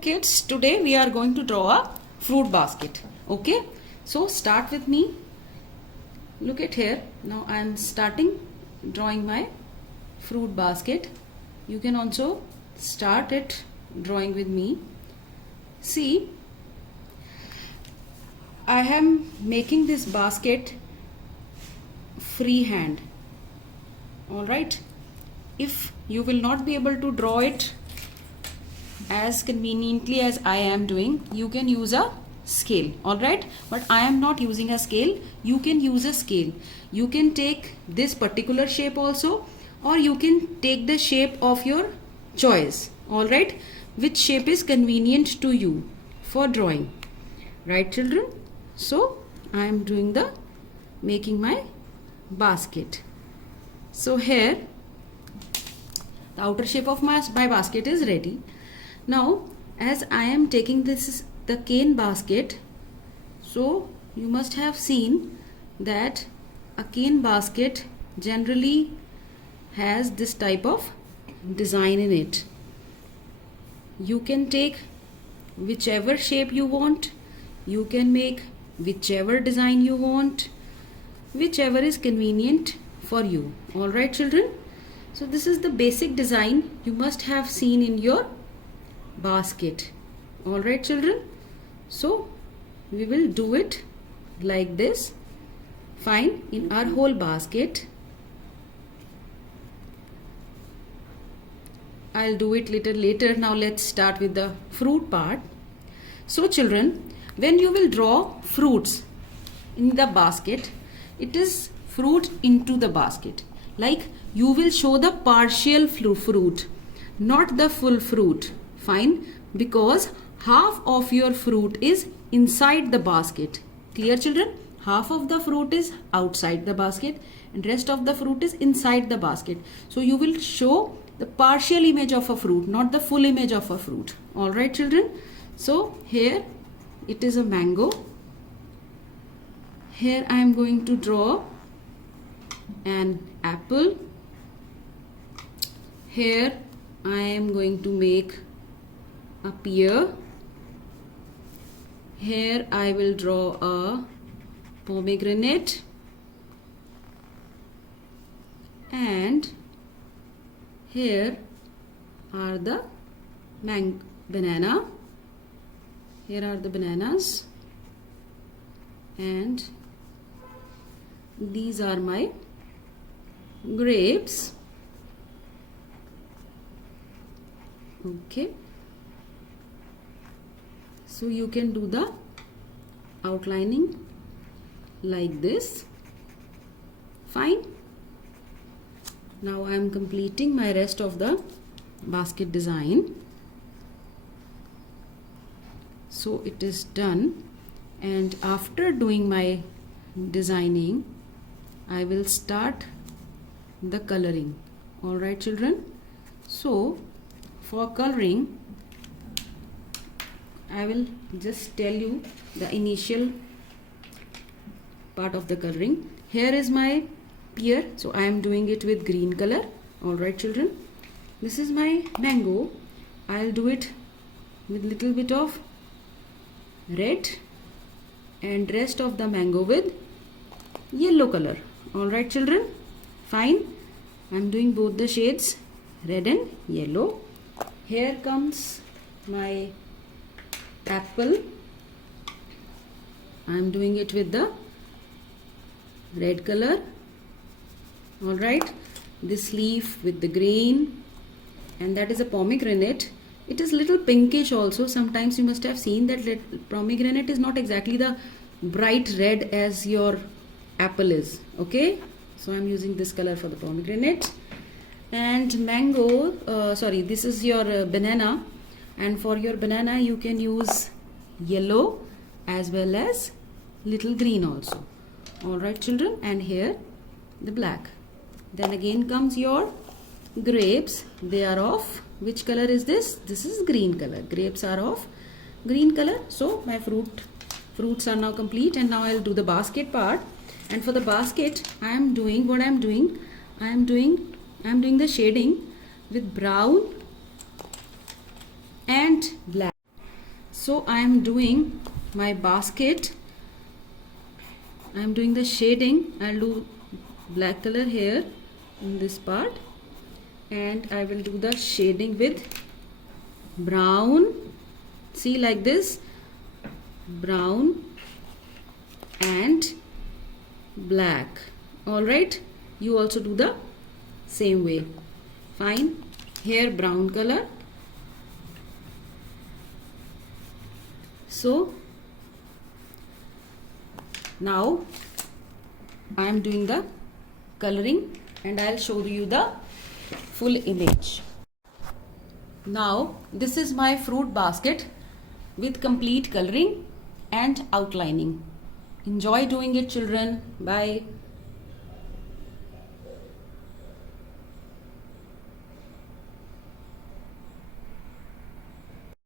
kids, today we are going to draw a fruit basket. Okay, so start with me. Look at here. Now I am starting drawing my fruit basket. You can also start it drawing with me. See, I am making this basket freehand. Alright, if you will not be able to draw it as conveniently as I am doing, you can use a scale. Alright, but I am not using a scale. You can use a scale. You can take this particular shape also, or you can take the shape of your choice. Alright, which shape is convenient to you for drawing, right children? So I am doing the making my basket. So here the outer shape of my basket is ready. Now as I am taking this the cane basket, so you must have seen that a cane basket generally has this type of design in it. You can take whichever shape you want, you can make whichever design you want, whichever is convenient for you. Alright children, so this is the basic design you must have seen in your basket. Alright children, so we will do it like this. Fine, in our whole basket. I'll do it little later. Now let's start with the fruit part. So children, when you will draw fruits in the basket, it is fruit into the basket. Like you will show the partial fruit, not the full fruit. Fine, because half of your fruit is inside the basket. Clear children? Half of the fruit is outside the basket and rest of the fruit is inside the basket. So you will show the partial image of a fruit, not the full image of a fruit. Alright children? So here it is a mango. Here I am going to draw an apple. Here I am going to make a pear. Here I will draw a pomegranate, and here are the banana. Here are the bananas, and these are my grapes. Okay, so you can do the outlining like this. Fine. Now I am completing my rest of the basket design. So it is done, and after doing my designing, I will start the coloring. Alright children, so for coloring I will just tell you the initial part of the coloring. Here is my pear, so I am doing it with green color. Alright children, this is my mango. I'll do it with little bit of red and rest of the mango with yellow color. Alright children, fine. I'm doing both the shades red and yellow. Here comes my apple. I'm doing it with the red color. Alright, this leaf with the green, and that is a pomegranate. It is little pinkish also. Sometimes you must have seen that pomegranate is not exactly the bright red as your apple is. Okay, so I'm using this color for the pomegranate. And mango, this is your banana, and for your banana you can use yellow as well as little green also. Alright children, and here the black. Then again comes your grapes. They are of which color is this? This is green color. Grapes are of green color. So my fruits are now complete, and now I'll do the basket part. And for the basket I am doing what I am doing. I am doing the shading with brown and black. So I am doing my basket. I am doing the shading. I'll do black color here in this part, and I will do the shading with brown. See, like this, brown and black. All right, you also do the same way. Fine. Here brown color. So now I am doing the coloring, and I'll show you the full image. Now this is my fruit basket with complete coloring and outlining. Enjoy doing it, children. Bye.